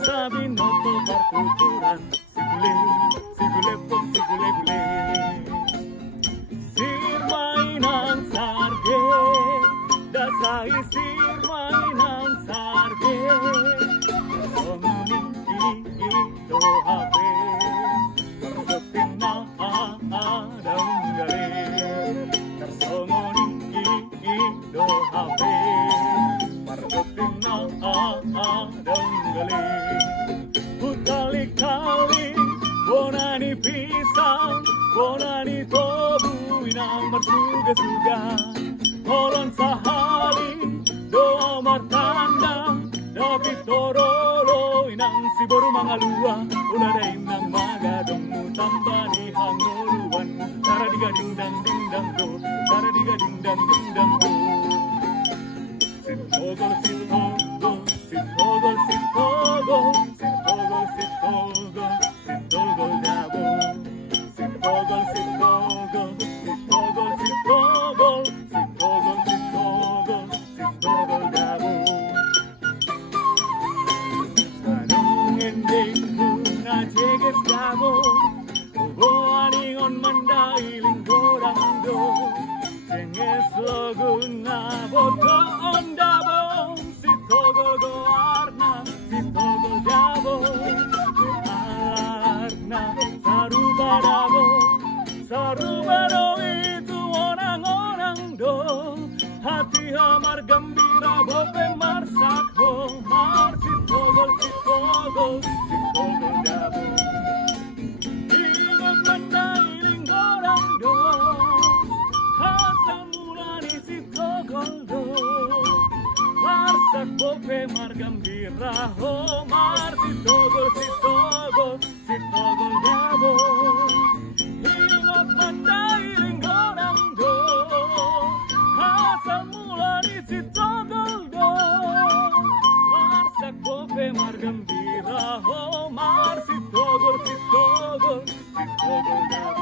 sa binoto partuturan, sigule pong sigule-gule. Sirmay ng sarge, dasay sirmay ng sarge. Songuning ito hape, margotin na adang galing. Songuning ito hape, margotin na adang galing. Putalik-talik, bonani pisang, bonani tobu, inang marsuga-suga. Holon sa haling, doa martanda, dapat torolo, inang sibor mga luwa. Unaday ng magadong mo, tambani hanguluan mo. Taradiga-ding-dang-ding-dang-do, taradiga-ding-dang-ding-dang-do. Sintogol, sintogol, sintogol, sintogol, sintogol, sintogol, sintogol dabo. Sintogol, sintogol, sintogol, sintogol, sintogol, sintogol, sintogol dabo. Anong ending mo na jeges dabo? Uboaningon mandailing gorando. Jenges logun na botoon dabo. Sitogol goarna, sitogol dabo. Goarna, saruba dabo. Saruba do itu orang-orang do. Hati hamar gembira bope marsakho. Mar sitogol, sitogol, sitogol dabo. Ingat mandailing gorando. Asal mulani sitogol do. Marsak bope mar gembira ho. Mar sitogol, sitogol, sitogol dabo. Ingat mandailing gorando. Asal mulani sitogol do. Marsak bope mar gembira ho. Mar sitogol, sitogol, sitogol dabo.